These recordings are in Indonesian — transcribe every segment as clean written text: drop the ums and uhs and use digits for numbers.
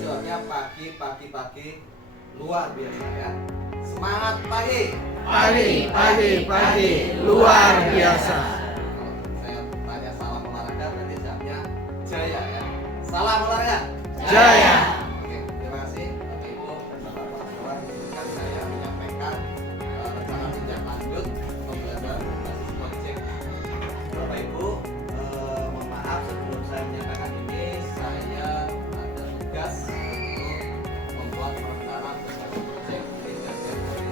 jawabnya pagi, pagi, pagi. Luar biasa ya. Semangat pagi. Pagi, luar biasa. Kalau saya tanya salam olahraga berarti jawabnya jaya ya. Salam olahraga. Jaya. Oke, terima kasih Bapak Ibu dan Bapak kawan. Izinkan saya menyampaikan rencana tindak lanjut pembelajaran berbasis proyek. Bapak Ibu, mohon maaf sebelum saya menyampaikan ini, saya ada tugas untuk membuat rencana berbasis proyek. Ini bagian dari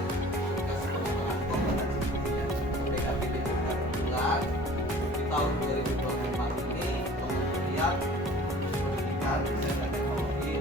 tugas pengembangan kompetensi ya. PKPD juga bulan di tahun 2024 ini kementerian pendidikan, riset dan teknologi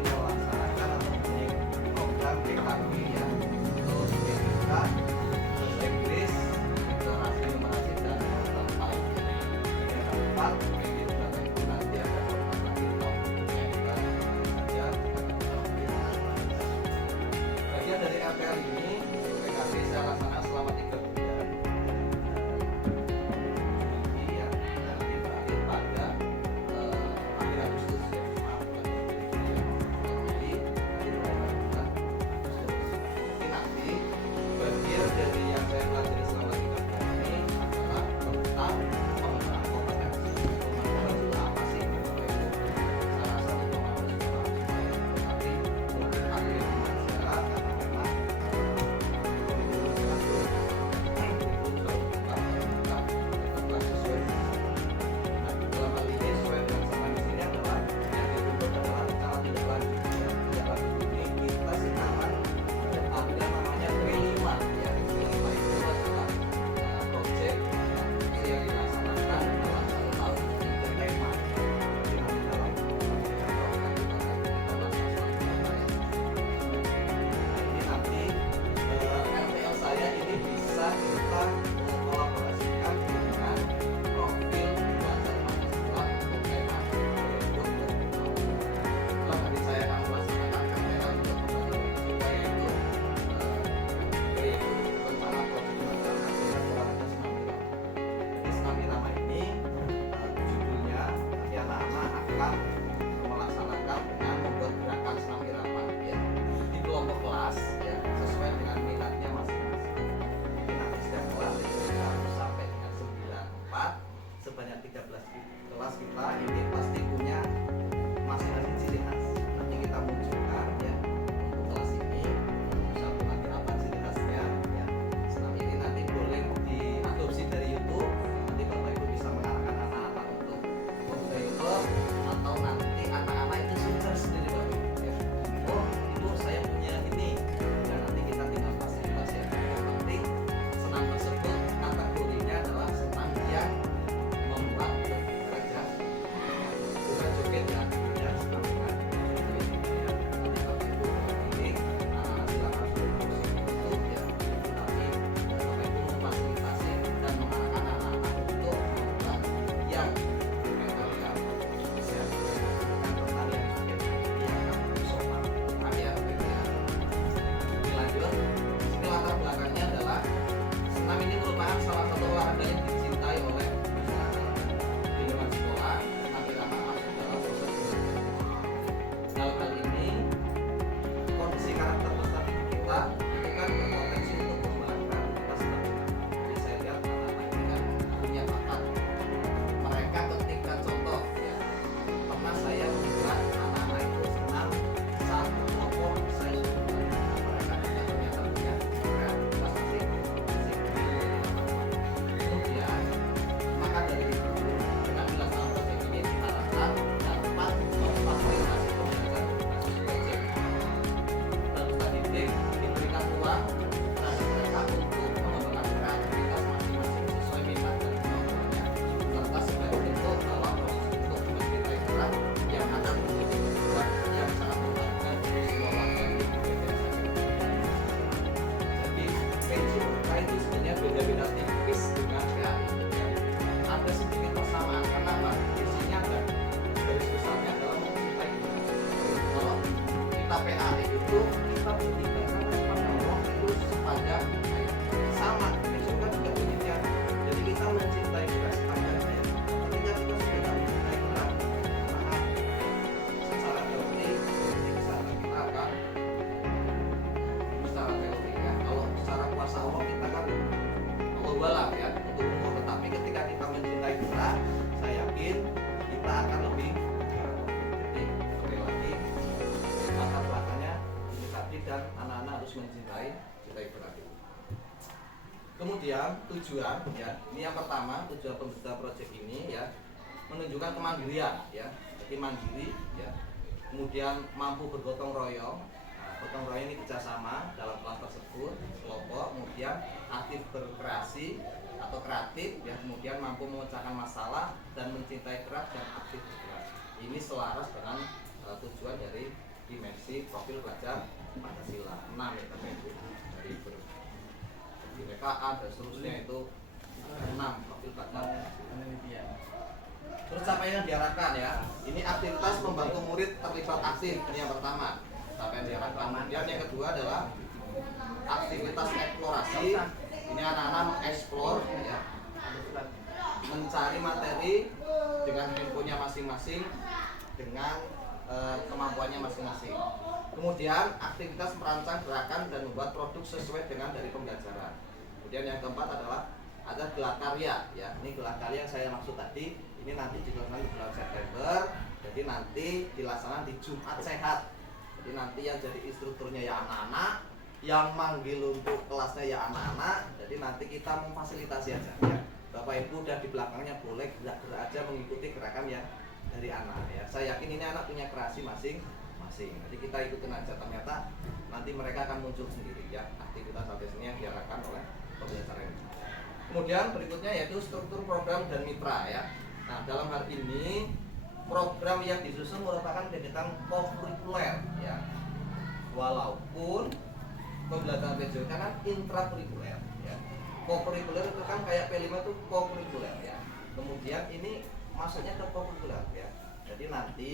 Kemudian tujuan ya, ini yang pertama tujuan pembuka proyek ini ya menunjukkan kemandirian ya, jadi mandiri ya. Kemudian mampu bergotong royong. Nah, gotong royong ini kerjasama dalam kelas tersebut, kelompok. Kemudian aktif berkreasi atau kreatif ya. Kemudian mampu memecahkan masalah dan mencintai keras dan aktif bergerak. Ini selaras dengan tujuan dari dimensi profil pelajar Pancasila 6 ya Bapak Ibu, dari kebinekaan dan seterusnya itu 6 profil pelajar. Terus apa yang diarahkan ya? Ini aktivitas membantu murid terlibat aktif, ini yang pertama. Apa yang diarahkan? Kemudian yang kedua adalah aktivitas eksplorasi. Ini anak-anak mengeksplor ya, mencari materi dengan handphonenya masing-masing, dengan kemampuannya masing-masing. Kemudian aktivitas merancang gerakan dan membuat produk sesuai dengan dari pembelajaran. Kemudian yang keempat adalah ada gelar karya ya. Ini gelar karya yang saya maksud tadi, ini nanti dilaksanakan di bulan September. Jadi nanti dilaksanakan di Jumat Sehat. Jadi nanti yang jadi instrukturnya ya anak-anak, yang manggil untuk kelasnya ya anak-anak. Jadi nanti kita memfasilitasi aja ya. Bapak Ibu udah di belakangnya boleh gerak-gerak aja mengikuti gerakan ya dari anak ya. Saya yakin ini anak punya kreasi masing-masing. Jadi kita ikutin aja, ternyata nanti mereka akan muncul sendiri ya aktivitas yang diarahkan oleh pembelajaran ini. Kemudian berikutnya yaitu struktur program dan mitra ya. Nah, dalam hal ini program yang disusun merupakan kegiatan kokurikuler ya. Walaupun pembelajaran PJOK kan intrakurikuler ya. Kokurikuler itu kan kayak P5 itu kokurikuler ya. Kemudian ini masuknya ke kokurikuler ya. Jadi nanti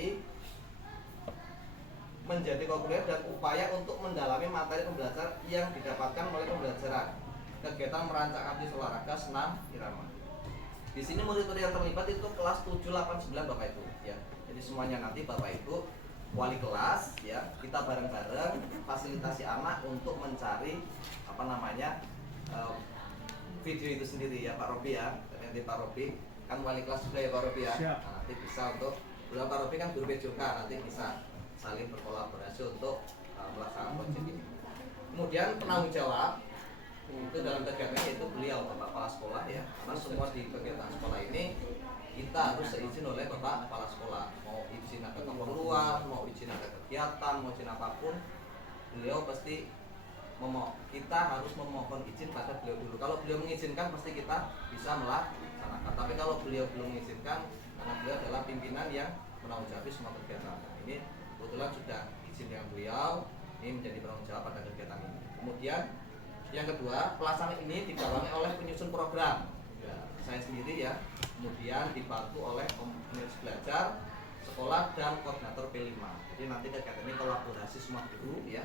menjadi kokurikuler dan upaya untuk mendalami materi pembelajaran yang didapatkan melalui pembelajaran. Kegiatan merancang aktivitas olahraga, senam, irama. Di sini murid-murid yang terlibat itu kelas 7, 8, 9 Bapak Ibu ya. Jadi semuanya nanti Bapak Ibu wali kelas ya, kita bareng-bareng fasilitasi anak untuk mencari apa namanya video itu sendiri ya Pak Robi ya. Nanti Pak Robi kan wali kelas juga ya Pak Robi ya. Nah, nanti bisa untuk Pak Robi kan guru PJOK, nanti bisa saling berkolaborasi untuk melaksanakan proyek ini. Kemudian penanggung jawab itu dalam kegiatan yaitu beliau Bapak Kepala Sekolah ya, karena semua di kegiatan sekolah ini kita harus seizin oleh Bapak Kepala Sekolah, mau izin ada keperluan, mau izin ada kegiatan, mau izin apapun, beliau pasti kita harus memohon izin pada beliau dulu. Kalau beliau mengizinkan pasti kita bisa melaksanakan, tapi kalau beliau belum mengizinkan, karena beliau adalah pimpinan yang menanggung jawab semua kegiatan. Nah, ini kebetulan sudah izin dengan beliau, ini menjadi penanggung jawab pada kegiatan ini. Kemudian yang kedua, pelaksanaan ini digawangi oleh penyusun program ya, saya sendiri ya, kemudian dibantu oleh pengurus belajar, sekolah, dan koordinator P5. Jadi nanti kegiatan ini kolaborasi semua guru ya,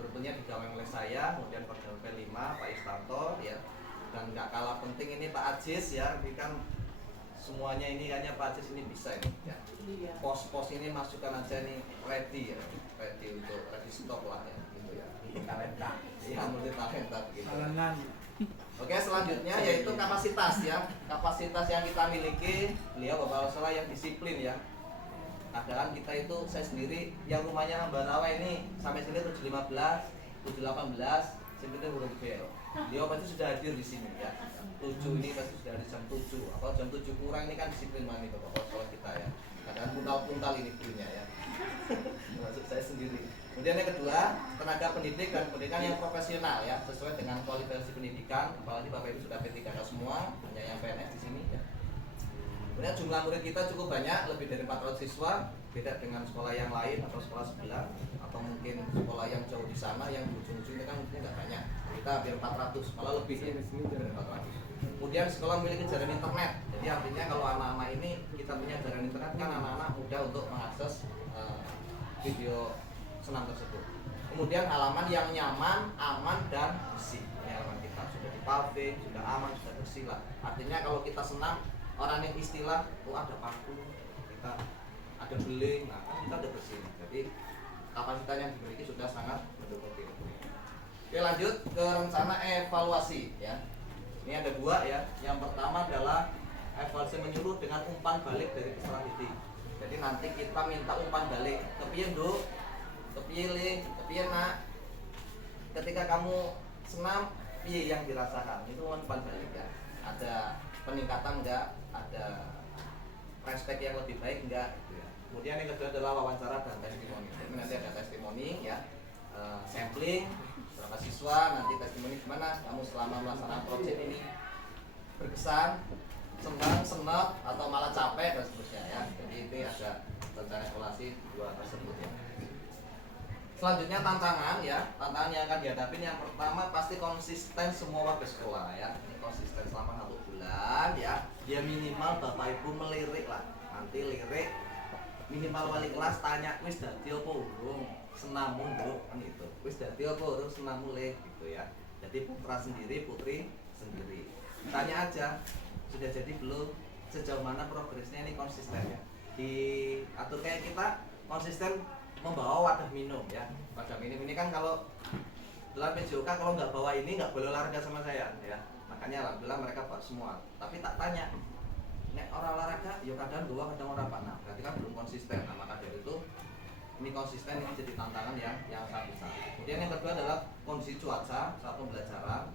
tentunya digawangi oleh saya, kemudian koordinator P5 Pak Istanto ya, dan nggak kalah penting ini Pak Ajis ya, ini kan semuanya ini hanya Pak Ajis ini bisa ini ya. Pos-pos ini masukkan aja nih ready ya, ready untuk ready stock lah ya gitu ya. Talenta. Iya, multi talenta gitu. Oke, selanjutnya yaitu kapasitas ya. Kapasitas yang kita miliki, beliau Bapak Sekolah yang disiplin ya. Kadang kita itu saya sendiri yang rumahnya Mbak Nawa ini sampai sini 715, 718 sebenarnya huruf B. Beliau pasti sudah hadir di sini ya. 7 ini pasti sudah hadir jam 7. Apa jam 7 kurang ini kan disiplin banget nih Bapak Sekolah kita ya. Kadang puntal-puntal ini gurunya ya. Maksud saya sendiri. Kemudian yang kedua, tenaga pendidik dan pendidikan yang profesional ya, sesuai dengan kualifikasi pendidikan. Apalagi Bapak Ibu sudah P3K semua, hanya yang PNS di sini ya. Kemudian jumlah murid kita cukup banyak, lebih dari 400 siswa, beda dengan sekolah yang lain atau sekolah sebelah atau mungkin sekolah yang jauh di sana yang di ujung-ujungnya kan mungkin nggak banyak. Kita hampir 400, malah lebih ya, dari 400. Kemudian sekolah memiliki jaringan internet. Jadi artinya kalau anak-anak ini kita punya jaringan internet kan anak-anak mudah untuk mengakses video senam tersebut. Kemudian halaman yang nyaman, aman, dan bersih. Ini halaman kita sudah di paving, sudah aman, sudah bersih lah. Artinya kalau kita senam, orang yang istilah, ada paku, kita ada beling, nah kan kita udah bersih. Jadi kapasitas yang dimiliki sudah sangat mendukung itu. Oke, lanjut ke rencana evaluasi ya. Ini ada dua ya. Yang pertama adalah evaluasi menyeluruh dengan umpan balik dari peserta didik. Jadi nanti kita minta umpan balik. Kepiye Nduk? Kepiye Le? Kepiye Nak? Ketika kamu senam piye yang dirasakan itu umpan balik ya. Ada peningkatan enggak, ada respect yang lebih baik enggak gitu ya. Kemudian yang kedua adalah wawancara dan testimoni. Jadi nanti ada testimoni ya, sampling berapa siswa, nanti testimoni gimana kamu selama melaksanakan proyek ini, berkesan, senang, senang atau malah capek dan seterusnya ya. Jadi itu ada rencana evaluasi dua tersebut ya. Selanjutnya tantangan ya, tantangan yang akan dihadapi yang pertama pasti konsisten semua warga sekolah ya. Ini konsisten selama 1 bulan ya. Dia minimal bapak ibu melirik lah, nanti lirik minimal wali kelas tanya wis dadi apa urung senamun Nduk kan itu. Wis dadi apa urung senamu le gitu ya. Jadi putra sendiri, putri sendiri. Tanya aja, sudah jadi belum? Sejauh mana progresnya ini konsisten ya. Diatur kayak kita konsisten membawa wadah minum ya. Wadah minum ini kan kalau dalam PJOK kalau nggak bawa ini nggak boleh olahraga sama saya ya. Makanya alhamdulillah mereka bawa semua. Tapi tak tanya, nek orang olahraga, ya kadang dua kadang orang apa. Nah, berarti kan belum konsisten. Nah, maka dari itu ini konsisten ini jadi tantangan yang sangat besar. Kemudian yang kedua adalah kondisi cuaca saat pembelajaran.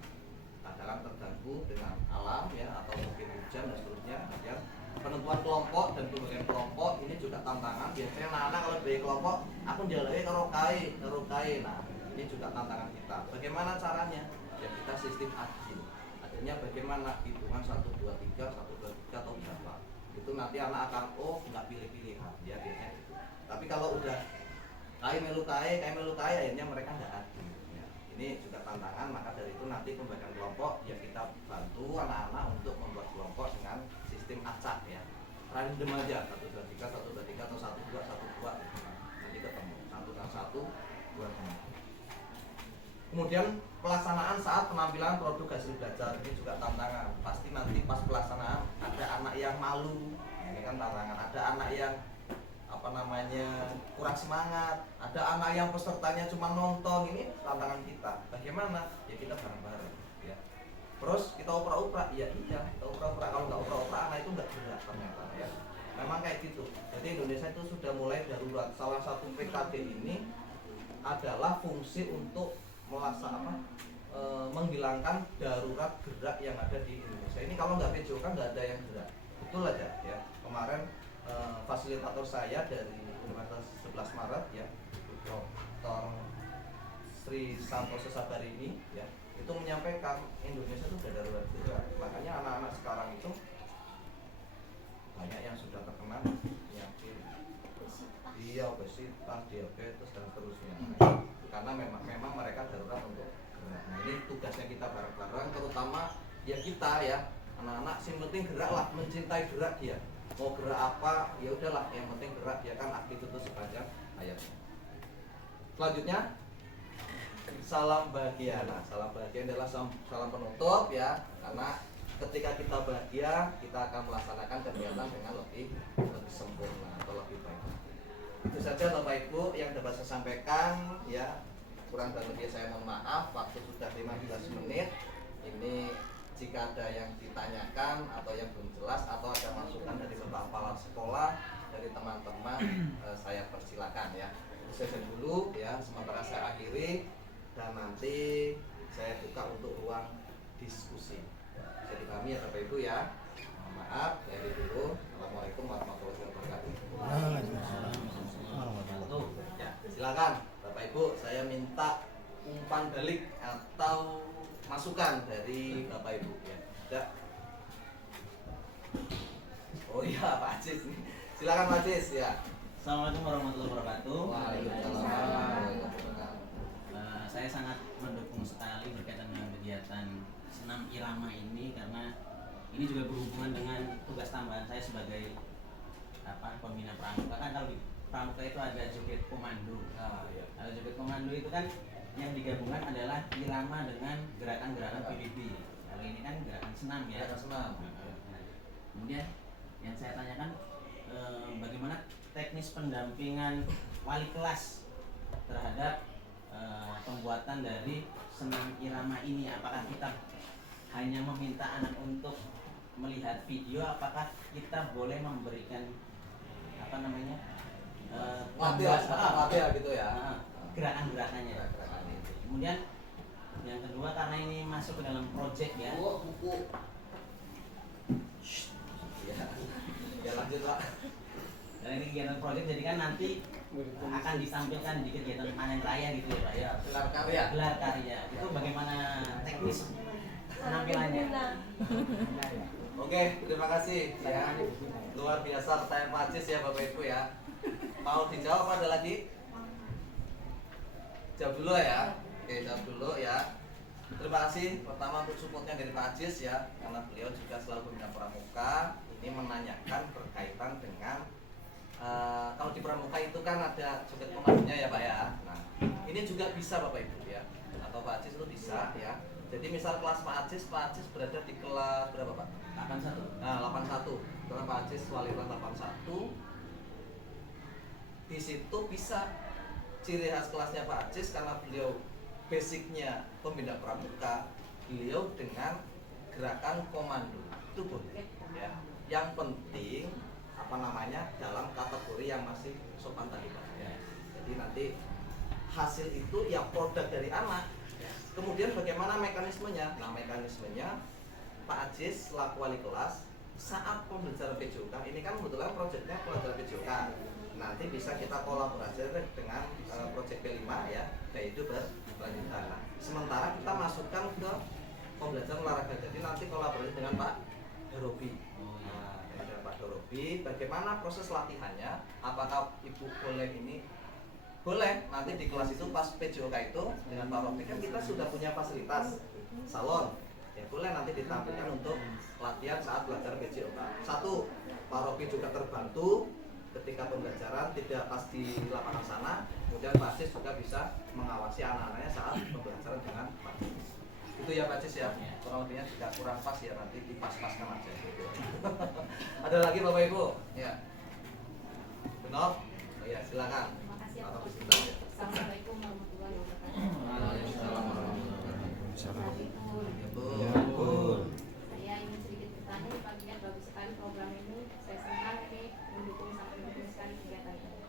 Kadang terganggu dengan alam ya atau mungkin hujan dan seterusnya. Ya. Penentuan kelompok dan pembagian kelompok ini juga tantangan. Biasanya anak-anak kalau bagi kelompok, aku dialami karo kai. Nah, ini juga tantangan kita. Bagaimana caranya? Ya kita sistem agil. Adanya bagaimana hitungan 1 2 3 atau berapa. Itu nanti anak akan nggak pilih-pilihan ya biasanya gitu. Tapi kalau udah kai melu kai akhirnya mereka nggak adil. Ya. Ini juga tantangan. Maka dari itu nanti pembagian kelompok ya kita bantu anak-anak untuk membuat kelompok dengan sistem acak ya, random aja 1 2 3 atau 1 2 nanti ketemu 1 dan 1 2 teman. Kemudian pelaksanaan saat penampilan produk hasil belajar ini juga tantangan. Pasti nanti pas pelaksanaan ada anak yang malu, ini kan tantangan. Ada anak yang kurang semangat, ada anak yang pesertanya cuma nonton, ini tantangan kita. Bagaimana? Ya kita bareng-bareng ya. Terus kita opera-opera, iya kita opera-opera. Kalau nggak opera-opera anak itu nggak gerak ternyata ya. Memang kayak gitu. Jadi Indonesia itu sudah mulai darurat. Salah satu PKD ini adalah fungsi untuk menghilangkan darurat gerak yang ada di Indonesia. Ini kalau nggak PJOK kan nggak ada yang gerak. Betul aja ya. Kemarin fasilitator saya dari Universitas 11 Maret ya, Dr. Sri Santoso Sabarini ya, itu menyampaikan Indonesia itu sudah darurat gerak. Makanya anak-anak sekarang itu banyak yang sudah terkena penyakit obesitas, diabetes dan seterusnya. Karena memang mereka darurat untuk gerak. Nah, ini tugasnya kita bareng-bareng, terutama ya kita ya, anak-anak yang penting gerak lah, mencintai gerak dia. Mau gerak apa, ya udahlah, yang penting gerak ya kan, aktif itu sepanjang hayatnya. Selanjutnya salam bahagia. Nah, salam bahagia adalah salam penutup ya, karena ketika kita bahagia, kita akan melaksanakan kegiatan dengan lebih sempurna atau lebih baik. Itu saja Bapak Ibu yang dapat saya sampaikan ya. Kurang dan lebih saya mohon maaf, waktu sudah 15 menit. Ini jika ada yang ditanyakan atau yang belum jelas atau ada masukan dari Bapak Kepala Sekolah, dari teman-teman, saya persilakan ya. Itu saja dulu ya, sementara saya akhiri dan nanti saya buka untuk ruang diskusi. Jadi kami ya Bapak Ibu ya. Mohon maaf, dari dulu. Assalamualaikum warahmatullahi wabarakatuh. Ya, silakan Bapak Ibu, saya minta umpan balik atau masukan dari Bapak Ibu ya. Ada? Oh iya, Pak Aziz nih. Silakan Pak Aziz ya. Assalamualaikum warahmatullahi wabarakatuh. Waalaikumsalam warahmatullahi wabarakatuh. Saya sangat mendukung sekali berkaitan dengan kegiatan senam irama ini karena ini juga berhubungan dengan tugas tambahan saya sebagai pembina pramuka. Kan kalau di pramuka itu ada joget komando. Iya. Kalau joget komando itu kan yang digabungkan adalah irama dengan gerakan-gerakan PBB. Kalau ini kan gerakan senam ya. Gerakan senam. Nah, kemudian yang saya tanyakan bagaimana teknis pendampingan wali kelas terhadap pembuatan dari senam irama ini. Apakah kita hanya meminta anak untuk melihat video, apakah kita boleh memberikan latihan gitu ya. gerakan-gerakannya. Gerakan itu. Kemudian Yang kedua karena ini masuk ke dalam project ya. buku. Ya, ya lanjut Pak. Dan ini kegiatan project jadi kan nanti akan ditampilkan di kegiatan panen raya gitu ya Pak ya. Gelar karya. Gelar karya. Itu bagaimana teknis penampilannya? Oke, terima kasih ya. Luar biasa pertanyaan Pak Ajis ya Bapak Ibu ya. Mau dijawab ada lagi? Jawab dulu ya. Oke, jawab dulu ya. Terima kasih pertama untuk supportnya dari Pak Ajis ya, karena beliau juga selalu pembina pramuka. Ini menanyakan berkaitan dengan kalau di pramuka itu kan ada joget komandonya ya Pak ya. Nah, ini juga bisa Bapak Ibu ya, atau Pak Ajis itu bisa ya. Jadi misal kelas Pak Ajis berada di kelas berapa Pak? 81. Nah, 81. Karena Pak Ajis wali kelas 81. Di situ bisa ciri khas kelasnya Pak Ajis karena beliau basicnya pembina pramuka, beliau dengan gerakan komando itu boleh ya. Yang penting dalam kategori yang masih sopan tadi Pak ya. Jadi nanti hasil itu ya produk dari anak ya. Kemudian bagaimana mekanismenya? Nah, mekanismenya Pak Ajis selaku wali kelas saat pembelajaran PJOK ini kan kebetulan proyeknya pembelajaran PJOK, nanti bisa kita kolaborasi dengan proyek P5 ya, yaitu berkelanjutan. Nah, sementara kita masukkan ke pembelajaran olahraga, jadi nanti kolaborasi dengan Pak Dorobi. Nah, dengan Pak Dorobi, bagaimana proses latihannya? Apakah Ibu boleh ini? Boleh, nanti di kelas itu pas PJOK itu dengan Pak Robi kan kita sudah punya fasilitas salon. Ya boleh nanti ditampilkan untuk latihan saat belajar PJOK. Satu, Pak Robi juga terbantu ketika pembelajaran tidak pas di lapangan sana, kemudian Pak Ajis juga bisa mengawasi anak-anaknya saat pembelajaran dengan Pak Ajis. Itu ya Pak Ajis ya, kurang lebihnya juga kurang pas ya, nanti dipas-paskan aja gitu. Ada lagi Bapak Ibu? Ya. Benar? Oh, ya silakan. Terima kasih Pak Robi atas sebentar ya. Assalamualaikum warahmatullahi wabarakatuh. Waalaikumsalam warahmatullahi Assalamualaikum. wabarakatuh. Saya ingin sedikit bertanya, Pak Giat, bagus sekali program ini. Saya senang ini mendukung sangat mendukung sekali kegiatan ini.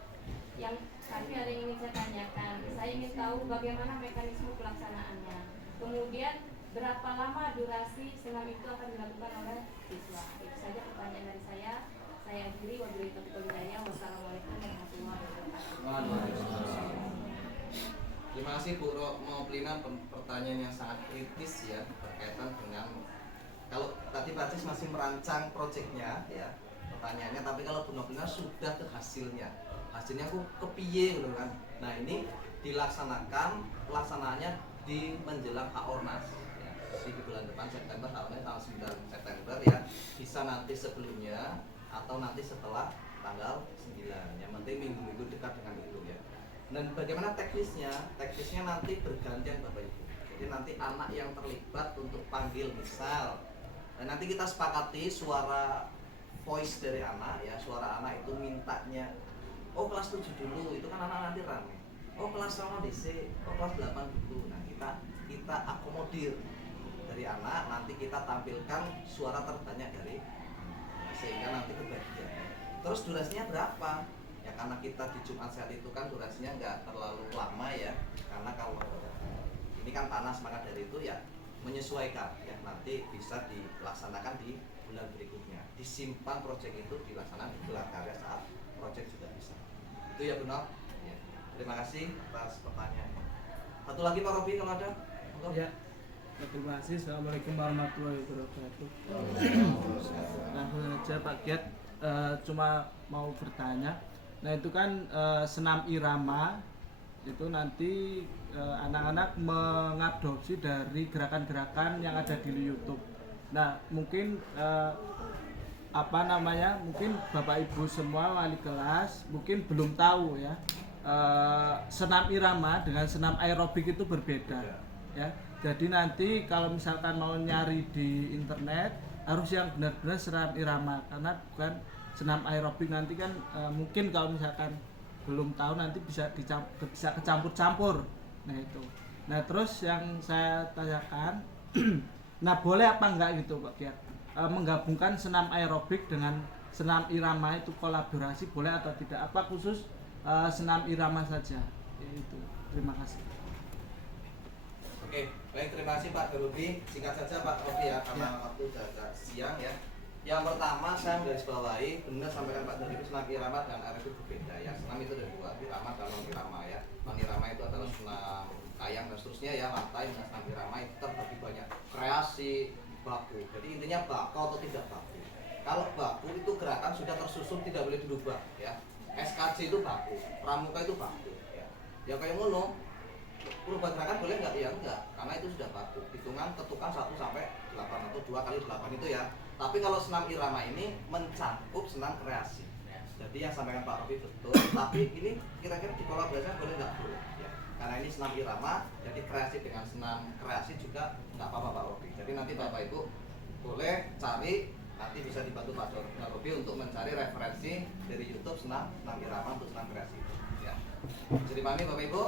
Yang tapi ada yang ingin saya tanyakan. Saya ingin tahu bagaimana mekanisme pelaksanaannya. Kemudian berapa lama durasi senam itu akan dilakukan oleh siswa. Itu saja pertanyaan dari saya. Saya akhiri, wabillahi taufiq wal hidayah. Wassalamualaikum warahmatullahi wabarakatuh. Terima kasih Bu Moplina, pertanyaan yang sangat kritis ya berkaitan dengan kalau tadi Pak Ajis masih merancang proyeknya ya pertanyaannya, tapi kalau Bu Moplina sudah ke hasilnya aku kepiye gitu kan. Nah ini pelaksanaannya di menjelang Haornas ya. Jadi di bulan depan September, tahunnya tanggal 9 September ya, bisa nanti sebelumnya atau nanti setelah tanggal 9, yang penting minggu-minggu dekat dengan itu ya. Dan bagaimana teknisnya? Teknisnya nanti bergantian Bapak Ibu. Jadi nanti anak yang terlibat untuk panggil misal. Dan nanti kita sepakati suara voice dari anak ya, suara anak itu mintanya oh kelas 7 dulu, itu kan anak nanti rame. Oh kelas 9 DC, oh kelas 8 dulu. Nah, kita akomodir dari anak, nanti kita tampilkan suara terbanyak dari sehingga nanti kebagian. Terus durasinya berapa? Ya karena kita di Jumat Sehat itu kan durasinya nggak terlalu lama ya, karena kalau ini kan panas, maka dari itu ya menyesuaikan ya, nanti bisa dilaksanakan di bulan berikutnya, disimpan proyek itu dilaksanakan di gelar karya saat proyek juga bisa. Itu ya benar ya. Terima kasih atas pertanyaannya. Satu lagi Pak Robi kalau ada. Ya. Terima kasih. Assalamualaikum warahmatullahi wabarakatuh. Langsung saja Pak Giat, cuma mau bertanya. Nah itu kan senam irama itu nanti anak-anak mengadopsi dari gerakan-gerakan yang ada di YouTube. Nah mungkin mungkin Bapak Ibu semua wali kelas mungkin belum tahu ya, senam irama dengan senam aerobik itu berbeda ya. Jadi nanti kalau misalkan mau nyari di internet harus yang benar-benar senam irama, karena bukan senam aerobik. Nanti kan mungkin kalau misalkan belum tahu nanti bisa kecampur-campur. Nah itu. Nah terus yang saya tanyakan, nah boleh apa enggak gitu Pak Giat, menggabungkan senam aerobik dengan senam irama itu kolaborasi boleh atau tidak? Apa khusus senam irama saja? Itu. Terima kasih. Oke, baik, terima kasih Pak Robi. Singkat saja Pak Robi ya, karena waktu sudah agak siang ya. Yang pertama saya menggarisbawahi benar sampaikan Pak Robi, senam irama dan RF itu berbeda ya. Senam itu ada dua, irama dan non irama ya. Non irama itu adalah senam kayang dan seterusnya ya, lantai. Dan senam irama itu terbagi banyak kreasi, baku. Jadi intinya baku atau tidak baku. Kalau baku itu gerakan sudah tersusun, tidak boleh dirubah ya. SKJ itu baku, pramuka itu baku ya. Ya kayak ngono. Perubahan gerakan boleh nggak? Ya enggak, karena itu sudah baku. Hitungan ketukan 1 sampai 8 atau 2 kali 8 itu ya. Tapi kalau senam irama ini mencakup senam kreasi. Jadi yang sampaikan Pak Robi betul. Tapi ini kira-kira dikolaborasikan boleh nggak? Boleh. Ya. Karena ini senam irama, jadi kreasi dengan senam kreasi juga nggak apa-apa Pak Robi. Jadi nanti Bapak Ibu boleh cari, nanti bisa dibantu Pak Robi untuk mencari referensi dari YouTube senam irama untuk senam kreasi. Ya. Jadi pahami Bapak Ibu?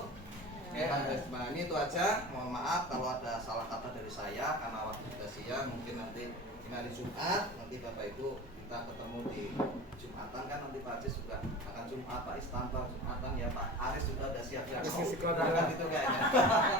Oke, ini itu aja. Mohon maaf kalau ada salah kata dari saya karena waktu sudah siang. Mungkin nanti ini hari Jumat, nanti Bapak Ibu kita ketemu di Jumatan kan, nanti Pak Aziz juga akan Jumat, Pak Istanbul Jumatan ya, Pak Aris juga udah siap-siap kan itu kayaknya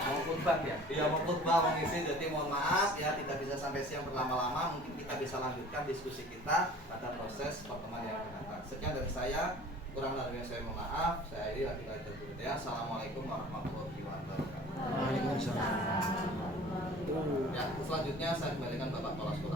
mau khutbah ya? Iya mau khutbah, mau ngisi. Jadi mohon maaf ya tidak bisa sampai siang berlama-lama. Mungkin kita bisa lanjutkan diskusi kita pada proses pertemuan yang akan datang. Sekian dari saya. Kurang lebihnya saya mohon maaf. Saya ini lagi lanjut ya. Assalamualaikum warahmatullahi wabarakatuh. Waalaikumsalam. Ya, selanjutnya saya kembalikan Bapak Kepala Sekolah.